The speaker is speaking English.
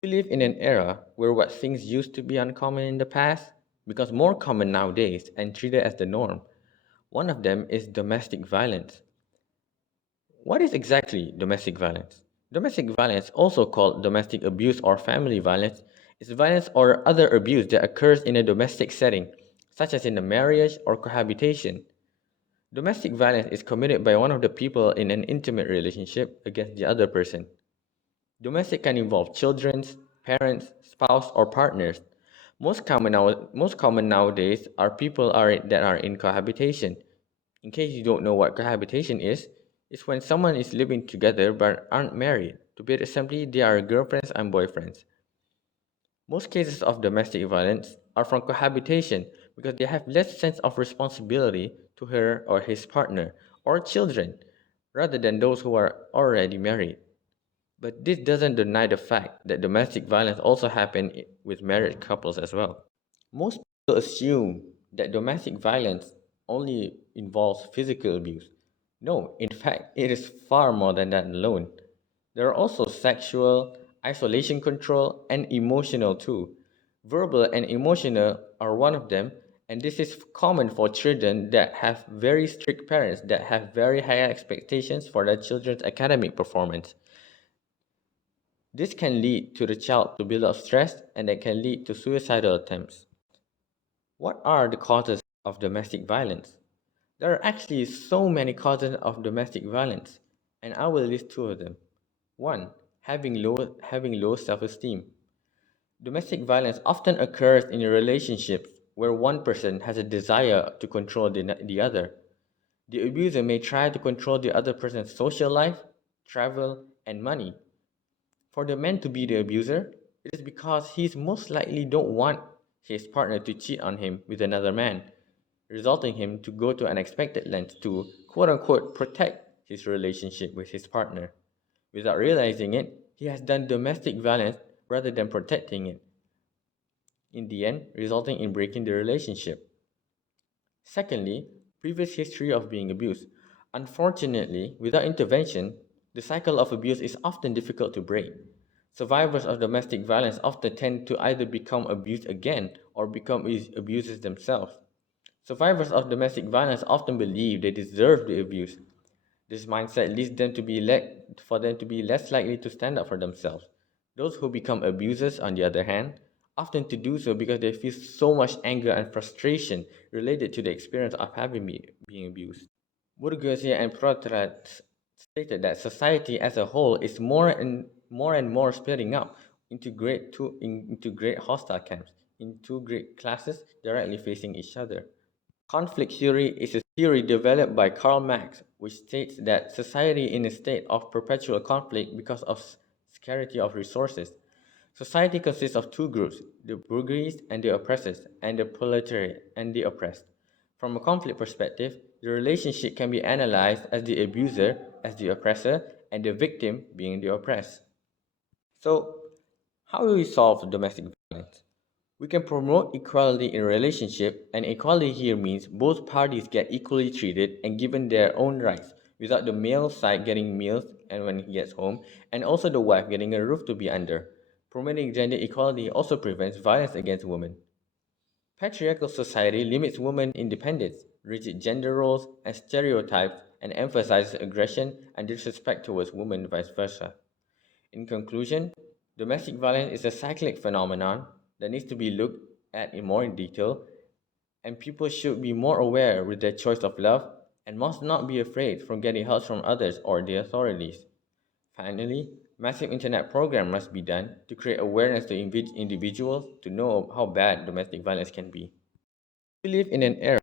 We live in an era where what things used to be uncommon in the past becomes more common nowadays and treated as the norm. One of them is domestic violence. What is exactly domestic violence? Domestic violence, also called domestic abuse or family violence, is violence or other abuse that occurs in a domestic setting, such as in a marriage or cohabitation. Domestic violence is committed by one of the people in an intimate relationship against the other person. Domestic can involve children, parents, spouse, or partners. Most common nowadays are that are in cohabitation. In case you don't know what cohabitation is, it's when someone is living together but aren't married. To put it simply, they are girlfriends and boyfriends. Most cases of domestic violence are from cohabitation because they have less sense of responsibility to her or his partner or children rather than those who are already married. But this doesn't deny the fact that domestic violence also happens with married couples as well. Most people assume that domestic violence only involves physical abuse. No, in fact, it is far more than that alone. There are also sexual, isolation control, and emotional too. Verbal and emotional are one of them, and this is common for children that have very strict parents that have very high expectations for their children's academic performance. This can lead to the child to build up stress and that can lead to suicidal attempts. What are the causes of domestic violence? There are actually so many causes of domestic violence, and I will list two of them. One, having low self-esteem. Domestic violence often occurs in relationships where one person has a desire to control the other. The abuser may try to control the other person's social life, travel, and money. For the man to be the abuser, it is because he most likely don't want his partner to cheat on him with another man, resulting him to go to unexpected lengths to quote unquote protect his relationship with his partner. Without realizing it, he has done domestic violence rather than protecting it, in the end, resulting in breaking the relationship. Secondly, previous history of being abused. Unfortunately, without intervention, the cycle of abuse is often difficult to break. Survivors of domestic violence often tend to either become abused again or become abusers themselves. Survivors of domestic violence often believe they deserve the abuse. This mindset leads them to be for them to be less likely to stand up for themselves. Those who become abusers, on the other hand, often to do so because they feel so much anger and frustration related to the experience of being abused. Bourgeoisie and proletariat stated that society as a whole is more splitting up into great hostile camps, into great classes directly facing each other. Conflict theory is a theory developed by Karl Marx, which states that society is in a state of perpetual conflict because of scarcity of resources. Society consists of two groups, the bourgeois and the oppressors, and the proletariat and the oppressed. From a conflict perspective, the relationship can be analyzed as the abuser as the oppressor and the victim being the oppressed. So, how do we solve domestic violence? We can promote equality in relationship, and equality here means both parties get equally treated and given their own rights, without the male side getting meals and when he gets home, and also the wife getting a roof to be under. Promoting gender equality also prevents violence against women. Patriarchal society limits women's independence, rigid gender roles, and stereotypes, and emphasizes aggression and disrespect towards women, vice versa. In conclusion, domestic violence is a cyclic phenomenon that needs to be looked at in more in detail, and people should be more aware with their choice of love and must not be afraid from getting help from others or the authorities. Finally, massive internet program must be done to create awareness to individuals to know how bad domestic violence can be. We live in an era